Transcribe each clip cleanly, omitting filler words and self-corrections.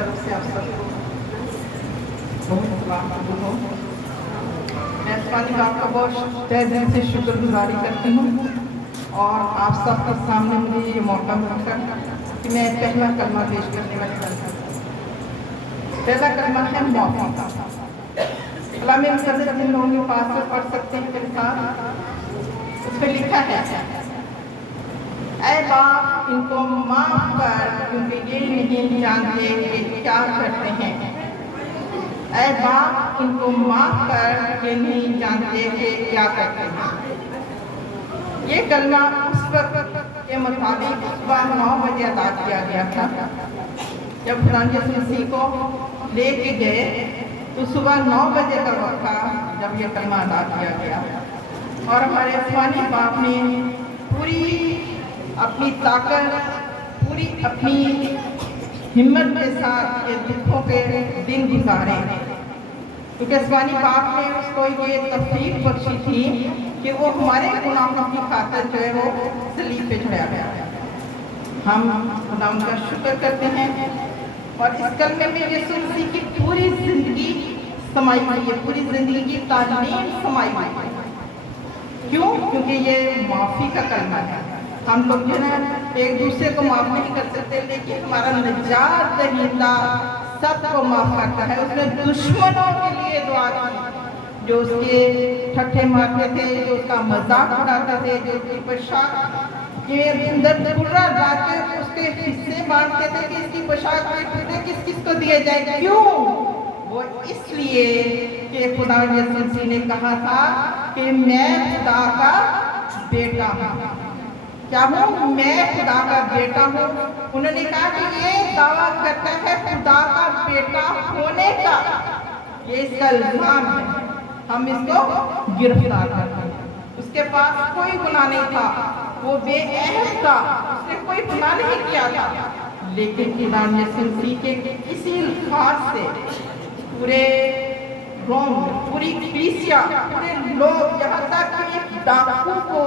तरफ से आप सबको बहुत सलाम कबूल हो। मैं स्वामी बाप का बहुत तहे दिल से शुक्रगुजारी करती हूँ और आप सबके सामने मुझे ये मौका मिलकर कि मैं पहला कलमा पेश करने वाली हूँ। पहला कलमा है मौका। कलाम मुक़द्दस जिन लोगों के पास से पढ़ सकते हैं मेरे साथ, उसमें लिखा है, ऐ बाप इनको माफ कर क्योंकि ये नहीं जानते कि क्या करते हैं। ऐ बाप इनको माफ कर ये नहीं जानते कि क्या करते हैं। ये कलमा उस वक्त के मुताबिक सुबह 9 बजे अदा किया गया था। जब खुदा यीशु मसीह को लेके गए तो सुबह 9 बजे का वक्त था जब ये कलमा अदा किया गया और हमारे स्वामी बाप ने पूरी अपनी ताकत, पूरी अपनी हिम्मत के साथ ये दुखों के दिन गुजारे, क्योंकि स्वामी बाप ने उसको ये तौफीक बख्शी थी कि वो हमारे गुनाहों की खातिर जो है वो सलीब पे चढ़ाया गया। हम खुदा उनका शुक्र करते हैं और इस कलमे में यीशु मसीह की पूरी जिंदगी समाई हुई है, पूरी जिंदगी की तालीम समाई हुई है। क्यों? क्योंकि ये माफ़ी का कलमा है। हम लोग जो है एक दूसरे को माफ़ नहीं कर सकते, लेकिन हमारा निजात दहींदा सबको माफ़ करता है। उसने दुश्मनों के लिए दुआ की, जो उसके ठट्ठे मारते थे, जो उसका मजाक उड़ाते थे, जो उसकी पोशाक के अंदर पूरा जाके उसके हिस्से बांटते थे कि इसकी पोशाक के टुकड़े किस किस को दिए जाए। क्यों? वो इसलिए कि खुदा यीशु मसीह ने कहा था कि मैं खुदा का बेटा हूँ। क्या हूँ? मैं खुदा का बेटा हूँ। उन्होंने कहा कि ये दावा करता है खुदा का बेटा होने का, ये इसका इल्जाम है, हम इसको गिरफ्तार करते हैं। उसके पास कोई गुनाह नहीं था, वो बेअहद था, उसने कोई गुनाह नहीं किया था, लेकिन खुदा यीशु मसीह के किसी अल्फाज से पूरे रोम, पूरी कलीसिया, पूरे लोग, यहाँ तक कि एक डाकू को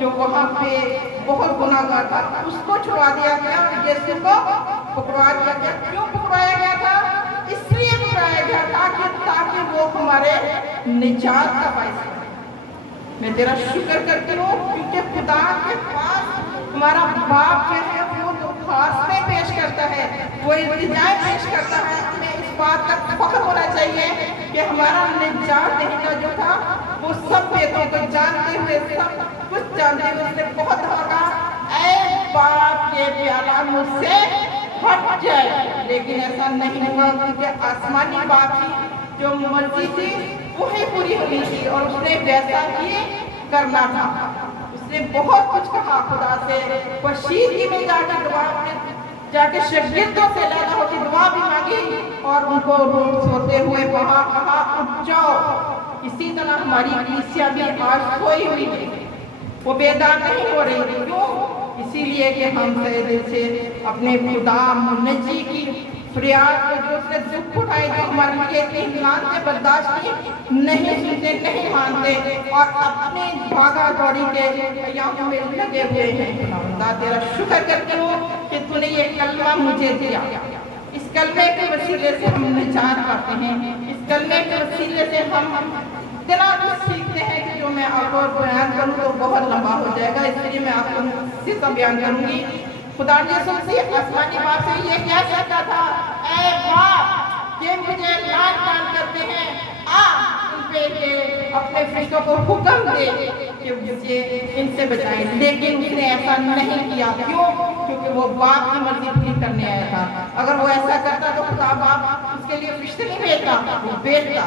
जो वहाँ पे बहुत गुनाहगार था उसको छुड़ा दिया गया और यीशु को पकड़वा दिया गया। क्यों पकड़वाया गया था? इसलिए पकड़वाया गया था ताकि वो हमारे निजात का बायस बने। मैं तेरा शुक्र करती हूँ क्योंकि खुदा के पास हमारा बाप जो है वो दरख्वास्तें पेश करता है, वो इल्तिजाएं पेश करता है। हमें इस बात का फख्र होना चाहिए कि हमारा निजात दहींदा जो था वो सब बेटों को जानते हुए, सब कुछ जानते हुए उसने बहुत दफा कहा, ऐ बाप ये प्याला मुझसे हट जाए, लेकिन ऐसा नहीं हुआ क्योंकि आसमानी बाप की जो मर्जी थी वही पूरी होनी थी और उसने वैसा ही करना था। उसने बहुत कुछ कहा खुदा से, बशीरगी में जाकर दुआ जाके शागिर्दों से लगा होती दुआ भी मांगी और उनको सोते हुए कहा उठ जाओ। इसी तरह हमारी कलीसिया भी आज सोई हुई थी, वो बेदार नहीं हो रही। क्यों? इसीलिए कि हम सही दिल से अपने खुदा मुन्नजी की फरियाद को, जो उसने दुख उठाए, जो हमारे लिए इम्तिहान से बर्दाश्त की, नहीं सुनते, नहीं मानते और अपने भागा दौड़ी के यहाँ में लगे हुए हैं। खुदा तेरा शुक्र करती हूँ कि तूने ये कलमा मुझे दिया। इस कलमे के वसीले से हम निजात पाते हैं, इस कलमे के वसीले से हम इतना कुछ सीखते हैं कि जो मैं आपको बयान करूँ तो बहुत लंबा हो जाएगा, इसलिए मैं आपको सीधा बयान करूँगी। खुदा यीशु मसीह आसमानी बाप से ये क्या कहता था, ऐ बाप ये मुझे लान करते हैं, आ उन पे ये अपने फरिश्तों को हुक्म दे कि मुझे इनसे बचाएं। लेकिन उसने ऐसा नहीं किया। क्यों? क्योंकि वो बाप की मर्जी पूरी करने आया था। अगर वो ऐसा करता तो खुदा बाप उसके लिए फरिश्ते नहीं भेजता, वो भेजता।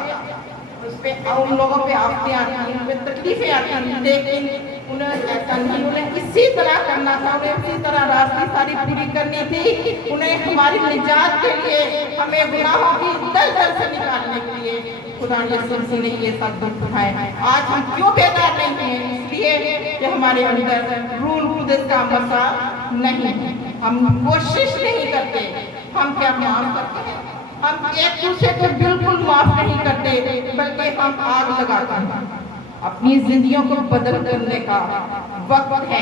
उस पे उन लोगों पे आफतें आती, उन पे तकलीफें आती, लेकिन उन्हें ऐसा नहीं, उन्हें इसी तरह करना था, उन्हें इसी तरह रास्ते सारी पूरी करनी थी। उन्हें हमारी निजात के लिए, हमें गुनाहों की दलदल से निकालने के लिए खुदा यीशु मसीह ने ये सब दुख उठाए। आज हम क्यों बेदार नहीं हैं? इसलिए कि हमारे अंदर रूह कुदस का मसा नहीं है, हम कोशिश नहीं करते। हम क्या माफ करते हैं? हम एक दूसरे को बिल्कुल माफ नहीं करते, बल्कि हम आग लगाते हैं। अपनी जिंदगियों को बदल करने का वक्त है।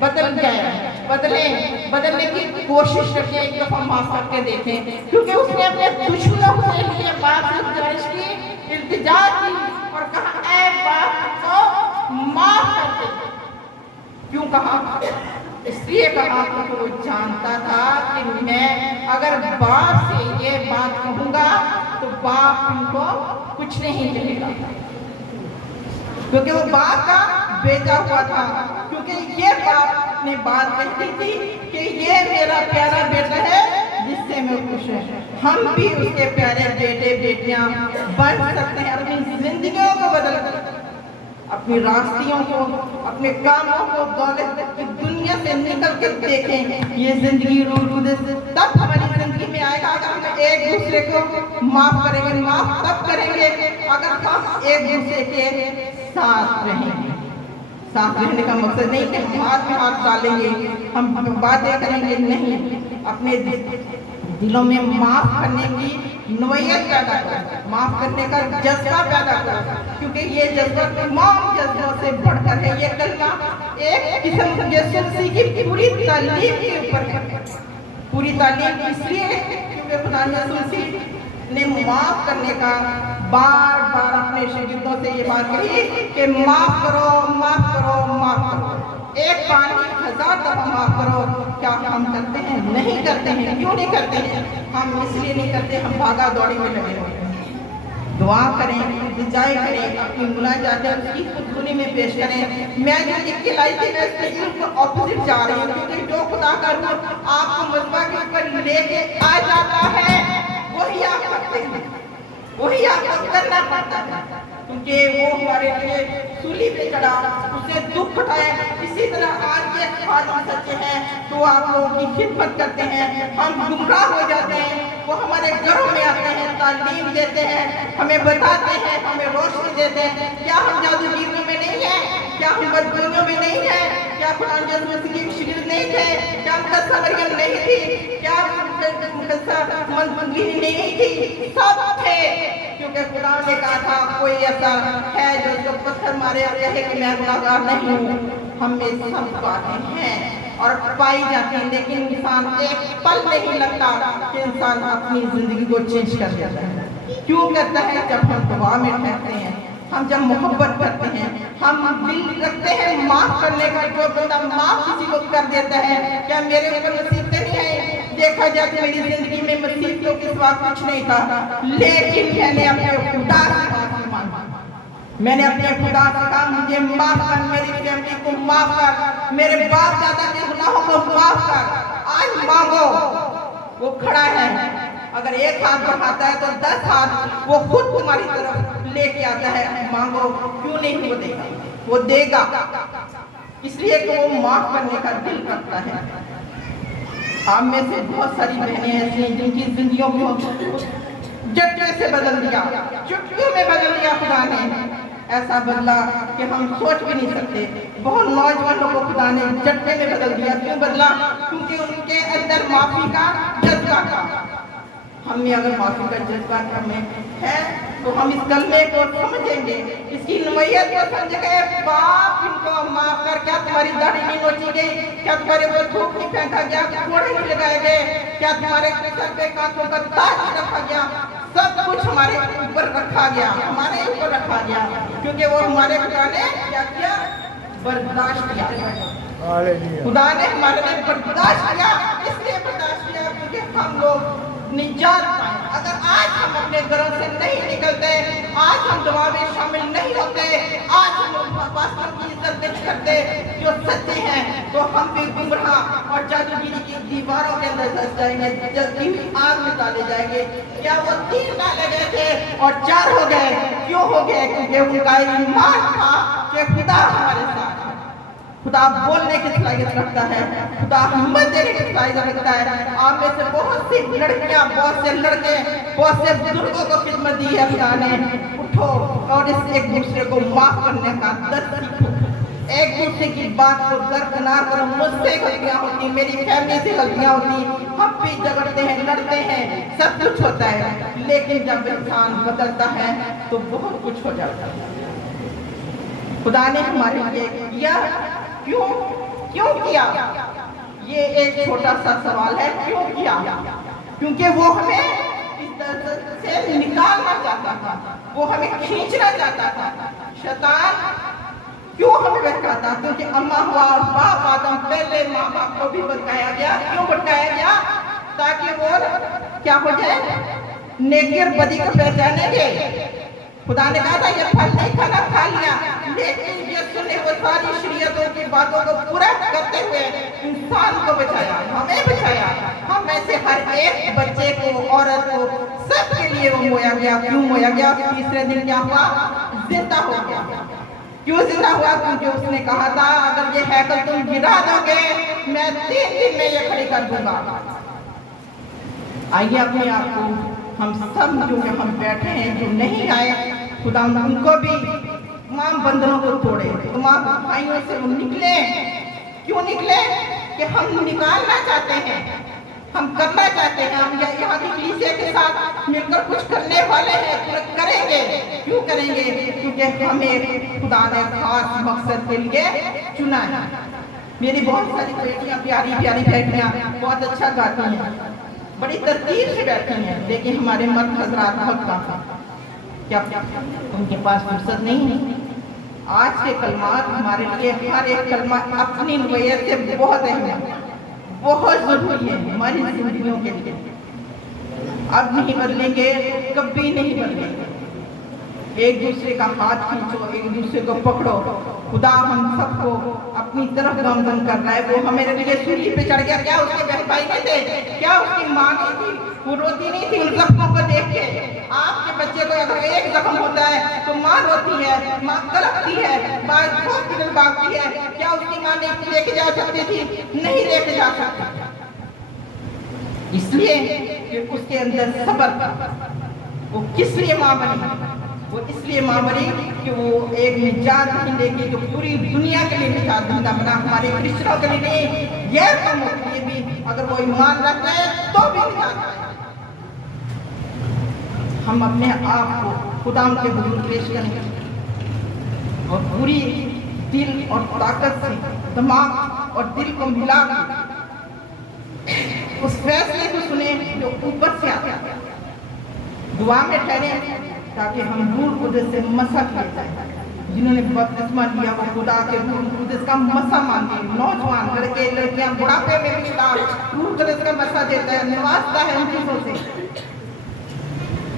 بدل گئے، بدلنے کی کوشش کریں، ایک دفعہ معاف کر کے دیکھیں، کیونکہ اس نے اپنے دشمنوں کے لیے باپ سے گزارش کی، التجا کی اور کہا اے باپ کو معاف کر دے۔ کیوں کہا؟ اس لیے کہا کہ وہ جانتا تھا کہ میں اگر باپ سے یہ بات کہوں گا تو باپ ان کو کچھ نہیں کہے گا، کیونکہ وہ باپ کا بیٹا ہوا تھا، کیونکہ یہ باپ نے بات کہی تھی کہ یہ میرا پیارا بیٹا ہے جس سے میں خوش ہوں۔ ہم بھی اس کے پیارے بیٹے بیٹیاں بن سکتے ہیں، اپنی زندگیوں کو بدل سکتے ہیں، اپنی راستیوں کو، اپنے کاموں کو، دولت کی دنیا سے نکل کے دیکھیں۔ یہ زندگی روح القدس تب ہماری زندگی میں آئے گا اگر ہم ایک دوسرے کو معاف کریں گے۔ معاف تب کریں گے اگر ہم ایک دوسرے کے ساتھ رہیں گے۔ ساتھ رہنے کا مقصد نہیں کہ ہم ہاتھ میں ہاتھ ڈالیں گے، ہم باتیں کریں گے، نہیں، اپنے دلوں میں معاف کرنے کی نوعیت پیدا کرو، معاف کرنے کا جذبہ پیدا کرو، کیونکہ یہ جذبہ تمام جذبوں سے بڑھ کر ہے۔ یہ کلمہ ایک قسم یسوع مسیح کی پوری تعلیم کے اوپر ہے۔ پوری تعلیم اس لیے ہے کیونکہ خدا یسوع مسیح نے معاف کرنے کا بار بار اپنے شاگردوں سے یہ بات کہی کہ معاف کرو، معاف کرو، معاف کرو۔ ایک پانی 1000 دفعہ معاف کرو۔ کیا ہم کرتے ہیں؟ نہیں کرتے ہیں۔ کیوں نہیں کرتے ہیں؟ ہم اس لیے نہیں کرتے، ہم بھاگا دوڑی میں لگے ہوئے ہیں۔ دعا کریں، التجا کریں، اپنی مناجاتیں اس کی خودگنی میں پیش کریں۔ میں جو لکھ کے لائی تھی میں اس کے بالکل اپوزٹ جا رہی ہوں، کیونکہ جو خدا کا روح آپ کو مذبح کے اوپر لے کے آ جاتا ہے وہی آپ کرتے ہیں، وہی آپ کو کرنا پڑتا ہے، کیونکہ وہ ہمارے لیے سولی پہ چڑھا، اس نے دکھ اٹھائے۔ اسی طرح آج کے خادم سچے ہیں تو آپ لوگوں کی خدمت کرتے ہیں، ہم گمراہ ہو جاتے ہیں، وہ ہمارے گھروں میں آتے ہیں، تعلیم دیتے ہیں، ہمیں بتاتے ہیں، ہمیں روشنی دیتے ہیں۔ کیا ہم جادوگیروں میں نہیں ہیں؟ کیا ہم بدگوئیوں میں نہیں ہیں؟ کیا قرآن یسوع مسیح کی شاگرد نہیں تھے؟ کیا مقدسہ مریم نہیں تھی؟ کیا مقدسہ منگنی نہیں تھی؟ سب تھے، کیونکہ خدا نے کہا تھا کوئی ایسا ہے جو پتھر مارے اور کہے کہ میں گناہگار نہیں ہوں۔ ہم میں سب باتیں ہیں اور پائی جاتی ہیں، لیکن انسان ایک پل نہیں لگتا کہ انسان اپنی زندگی کو چینج کر دیتا ہے۔ کیوں کرتا ہے؟ جب ہم دعا میں ٹھہرتے ہیں، ہم جب محبت کرتے ہیں، ہم دل رکھتے ہیں معاف کرنے کا۔ جو بندہ معاف کسی کو کر دیتا ہے، کیا میرے اوپر مصیبتیں نہیں ہیں؟ دیکھا جائے کہ میری زندگی میں مصیبتوں کے سوا کچھ نہیں تھا، لیکن میں نے اپنے خدا سے معافی مانگی۔ میں نے اپنے خدا سے کہا مجھے معاف کر، میری فیملی کو معاف کر، میرے باپ دادا کے گناہوں کو معاف کر۔ آج مانگو، وہ کھڑا ہے، اگر ایک ہاتھ بڑھاتا ہے تو 10 ہاتھ وہ خود تمہاری طرف لے کے آتا ہے۔ مانگو، کیوں نہیں؟ وہ دے گا، وہ دے گا، اس لیے کہ وہ معاف کرنے کا دل کرتا ہے۔ آپ میں سے بہت ساری بہنیں ایسی ہیں جن کی زندگیوں کو جھٹکے سے بدل دیا، چٹکیوں میں بدل دیا خدا نے، ایسا بدلا کہ ہم سوچ بھی نہیں سکتے۔ بہت نوجوانوں کو خدا نے جھٹکے میں بدل دیا۔ کیوں بدلا؟ کیونکہ ان کے اندر معافی کا جذبہ تھا۔ ہم میں اگر معافی کا جذبہ ہمیں ہے تو ہم اس کلمے کو سمجھیں گے، اس کی نوعیت کو سمجھیں گے۔ باپ ان کو معاف کر، کیا تمہاری داڑھی نہیں نوچی گئی؟ کیا تمہارے اوپر تھوک نہیں پھینکا گیا؟ کوڑے نہیں لگائے گئے؟ کیا تمہارے سر پہ کانٹوں کا تاج نہیں رکھا گیا؟ سب کچھ ہمارے اوپر رکھا گیا، ہمارے اوپر رکھا گیا، کیونکہ وہ ہمارے خدا نے کیا کیا؟ برداشت کیا۔ خدا نے ہمارے لیے برداشت کیا، اس لیے برداشت کیا کیونکہ ہم لوگ نجات پائیں۔ اگر آج ہم اپنے گھروں سے نہیں نکلتے، آج ہم دعا میں شامل نہیں ہوتے، آج ہم پاسٹر کی عزت نہیں کرتے جو سچے ہیں، تو ہم بھی گمراہ اور جادوگری کی دیواروں کے اندر دھس جائیں گے، جلتی ہوئی آگ میں ڈالے جائیں گے۔ کیا وہ 3 ڈالے گئے تھے اور 4 ہو گئے؟ کیوں ہو گئے؟ کیونکہ ان کا ایمان تھا کہ خدا ہمارے ساتھ ہے، خدا بولنے کی صلاحیت رکھتا ہے، خدا ہمت دینے کی صلاحیت رکھتا ہے۔ آپ میں سے بہت سی لڑکیاں، بہت سے لڑکے، بہت سے بزرگوں کو خدمت دی ہے خدا نے۔ اٹھو اور اس ایک دوسرے کو معاف کرنے کا درس سیکھو، ایک دوسرے کی بات کو درکنار کرو۔ مجھ سے غلطیاں ہوتی، میری فیملی سے غلطیاں ہوتی، ہم بھی جھگڑتے ہیں، لڑتے ہیں، سب کچھ ہوتا ہے، لیکن جب انسان بدلتا ہے تو بہت کچھ ہو جاتا ہے۔ خدا نے ہمارے لیے کیا، کیوں؟ क्यों किया? ये एक छोटा सा सवाल है, क्यों किया? क्योंकि वो हमें इस दलदल से निकालना चाहता था, वो हमें खींचना चाहता था। शैतान क्यों हमें बहकाता? क्योंकि अम्मा हवा और बाप आदम, पहले माँ बाप को भी भटकाया गया। क्यों भटकाया गया? ताकि वो क्या हो जाए, नेकी और बदी को पहचानेंगे। खुदा ने कहा था ये फल नहीं खाना, खा लिया, लेकिन यीशु ने वो सारी शरीयतों की बातों को पूरा करते हुए इंसान को बचाया, हमें बचाया। हम ऐसे हर एक बच्चे को, औरत को, सबके लिए वो मोया गया। क्यों मोया गया? तीसरे दिन क्या हुआ? जिंदा हो गया। क्यों जिंदा हुआ? क्योंकि उसने कहा था अगर ये हैकल तुम गिरा दोगे, मैं 3 दिन में ये खड़ी कर दूंगा। आइए अपने आप को, हम सब जो हम बैठे हैं, जो नहीं आए, खुदा उनको भी तमाम बंधनों को तोड़े, तमाम भाइयों से वो निकले। क्यों निकले? कि हम निकालना चाहते हैं, हम करना चाहते हैं। हम यहाँ की कलीसिया के साथ मिलकर कुछ करने वाले हैं, करेंगे। क्यों करेंगे? क्योंकि हमें खुदा ने खास मकसद के लिए चुना है। मेरी बहुत सारी बेटियाँ, प्यारी प्यारी बेटियाँ बहुत अच्छा गाती हैं, बड़ी तरतीब से बैठी हैं, लेकिन हमारे मर्द हजरात बहुत कम, क्या उनके पास फुर्सत नहीं है। आज के कलमात हमारे लिए, हर एक कलमा अपनी नवैयत से बहुत अहम है, बहुत जरूरी है हमारी जिंदगियों के लिए। अब नहीं बदलेंगे, कभी नहीं बदलेंगे। एक दूसरे का हाथ खींचो, एक दूसरे को पकड़ो। खुदा हम सबको अपनी तरफ गामजन कर रहा है। वो हमारे लिए सूली पे चढ़ गया। क्या उसके बहन भाई नहीं थे? क्या उसकी माँ नहीं थी? वो रोती नहीं थी उन जख्मों को देख के? आपके बच्चे को अगर एक जख्म होता है तो माँ रोती है, माँ कलपती है, माँ हॉस्पिटल भागती है। क्या उसकी माँ नहीं लेके जा सकती थी? नहीं लेके जा सकती, इसलिए कि उसके अंदर सब्र। वो किस लिए माँ बनी? वो इसलिए माँ बनी कि वो एक निजात देगी जो पूरी दुनिया के लिए निजात दहिंदा बना। हमारे क्रिश्चियनों के लिए नहीं, गैर कौमों के लिए भी अगर वो ईमान रखते हैं तो भी निजात है। हम अपने आप को खुदा के हुजूर पेश करें और पूरी दिल और ताकत से, दिमाग और दिल को मिला उस फैसले को सुने जो ऊपर से आता है। दुआ में ठहरे ताकि हम रूह कुदस से मसा किए जाए। जिन्होंने बपतिस्मा लिया वो खुदा के रूह कुदस का मसा मांगे। नौजवान लड़के लड़कियां बुढ़ापे में भी खुदा रूह कुदस का मसा देता है, निवासता है उन चीजों से।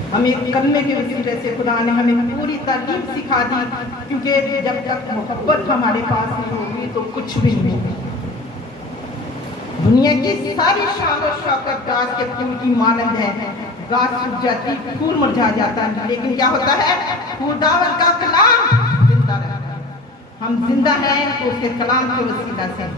हमें कलमे के वसीले से खुदा ने हमें पूरी तालीम सिखा दी, क्योंकि जब तक मोहब्बत हमारे पास नहीं होगी तो कुछ भी नहीं होगा। दुनिया की सारी शान और शौकत गाछ के फूल की मानंद है। गाछ सूख जाती, फूल मुरझा जाता है, लेकिन क्या होता है? खुदावंद का कलाम जिंदा रहता है। हम जिंदा हैं तो उसके कलाम के वसीला से।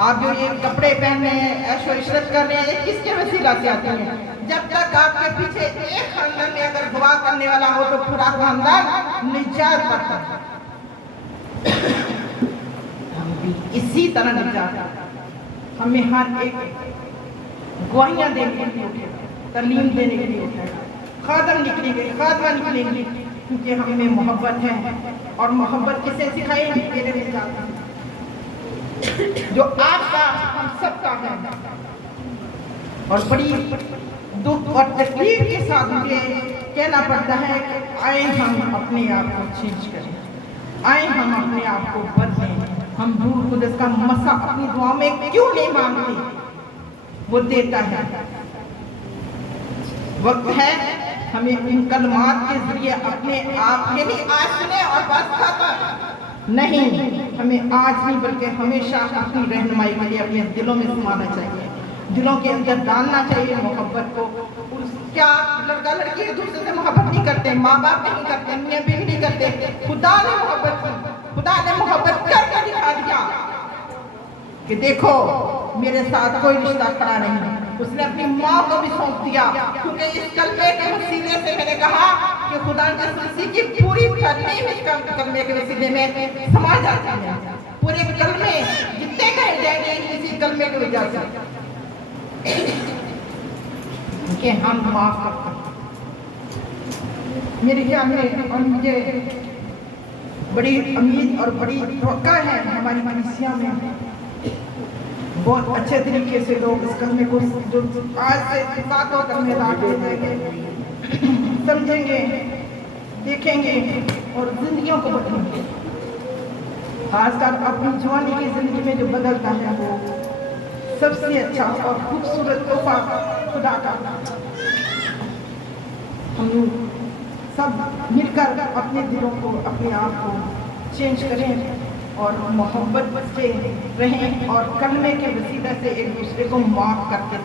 आप जो ये कपड़े पहन रहे हैं, ऐशो इशरत कर रहे हैं, किसके वसीला से आते हैं? जब तक आपके पीछे एक खानदान में अगर दुआ करने वाला हो तो पूरा खानदान निजात पाता है। हम भी इसी तरह निजात, हमें हर एक गवाहियां देने के लिए उठे, तालीम देने के लिए उठे, खादम निकलेंगे, खादमा निकलेंगे, क्योंकि हमें मोहब्बत है। और मोहब्बत किसे सिखाई? मेरे निजात जो आपका हम सबका है। और बड़ी दुख और तकलीफ के साथ मुझे कहना पड़ता है कि आए हम अपने आप को चेंज करें, आए हम अपने आप को बदलें। हम रूह कुदस का मसा अपनी दुआ में क्यों नहीं मांगते? वो देता है। वक्त है हमें इन कलमात के जरिए अपने आप के लिए आज सुने और बस खत्म नहीं, हमें आज नहीं बल्कि हमेशा अपनी रहनुमाई के लिए अपने दिलों में समाना चाहिए, दिलों के अंदर डालना चाहिए मोहब्बत को। क्या लड़का लड़की एक दूसरे से मोहब्बत नहीं करते? माँ बाप नहीं करते, मियाँ बीवी नहीं करते। खुदा ने मोहब्बत की, खुदा ने मोहब्बत करके दिखा दिया कि देखो मेरे साथ कोई रिश्ता खड़ा नहीं। उसने अपनी माँ को भी सौंप दिया, क्योंकि इस कलमे के वसीले से मैंने कहा कि खुदा की पूरी तालीम इस कलमे के वसीले में समा जाती है। पूरे कलमे जितने कहे जाएंगे इसी कलमे की वजह से कि हम माफ करते हैं। मेरे ख्याल में और मुझे बड़ी उम्मीद और बड़ी तवक्का है हमारी कलीसिया में बहुत अच्छे तरीके से लोग इस कलमे को जो आज से बातों करने लगे समझेंगे, देखेंगे और जिंदगियों को बदलेंगे। खासकर अपनी जवानी की जिंदगी में जो बदलता है वो सबसे अच्छा और खूबसूरत तोहफा खुदा का। हम सब मिलकर अपने दिलों को, अपने आप को चेंज करें और मोहब्बत से रहें और कलमे के वसीले से एक दूसरे को माफ करके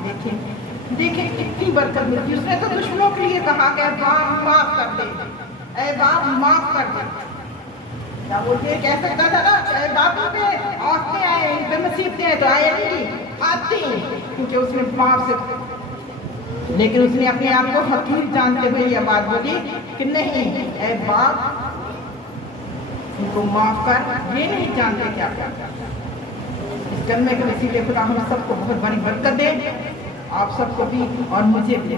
देखें कितनी बरकत मिलती है। उसने तो दुश्मनों के लिए कहा कि बाप माफ कर दे, ऐ बाप माफ कर दे। क्या बोलते कह सकता था ना, ऐ बापों पे आते आए, बेनसीब थे तो आए नहीं आती, क्योंकि उसने माफ से, लेकिन उसने अपने आप को हकीर जानते हुए यह बात बोली कि नहीं ऐ बाप उनको माफ कर, ये नहीं जानते क्या करता। इस कलमे के वसीले खुदा हम सबको बहुत बड़ी बरकत दे, आप सबको भी और मुझे भी।